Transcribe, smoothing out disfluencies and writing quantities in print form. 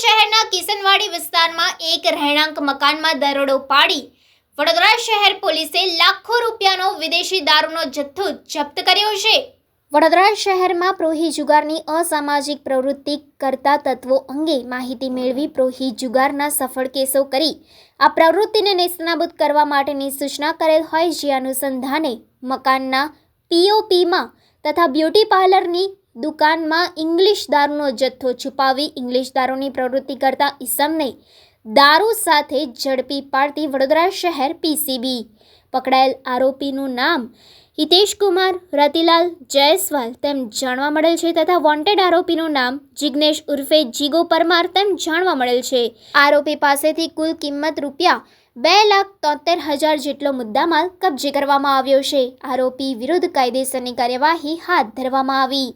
શહેરના કિશનવાડી વિસ્તારમાં એક રહેણાંક મકાનમાં દરોડો પાડી વડોદરા શહેર પોલીસે લાખો રૂપિયાનો વિદેશી દારૂનો જથ્થો જપ્ત કર્યો છે। વડોદરા શહેરમાં પ્રોહી જુગારની અસામાજિક પ્રવૃત્તિ કરતા તત્વો અંગે માહિતી મેળવી પ્રોહી જુગારના સફળ કેસો કરી આ પ્રવૃત્તિને નેસ્તનાબૂદ કરવા માટેની સૂચના કરેલ હોય, જે અનુસંધાને મકાનના પીઓપીમાં તથા બ્યુટી પાર્લરની દુકાનમાં ઇંગ્લિશ દારૂનો જથ્થો છુપાવી ઇંગ્લિશ દારૂની પ્રવૃત્તિ કરતા ઈસમને દારૂ સાથે ઝડપી પાડતી વડોદરા શહેર પીસીબી પકડાયેલ આરોપીનું નામ હિતેશ કુમાર રતિલાલ જયસ્વાલ તેમ જાણવા મળેલ છે તથા વોન્ટેડ આરોપીનું નામ જિગ્નેશ ઉર્ફે જીગો પરમાર તેમ જાણવા મળેલ છે। આરોપી પાસેથી કુલ કિંમત રૂપિયા 2,73,000 જેટલો મુદ્દામાલ કબજે કરવામાં આવ્યો છે। આરોપી વિરુદ્ધ કાયદેસરની કાર્યવાહી હાથ ધરવામાં આવી।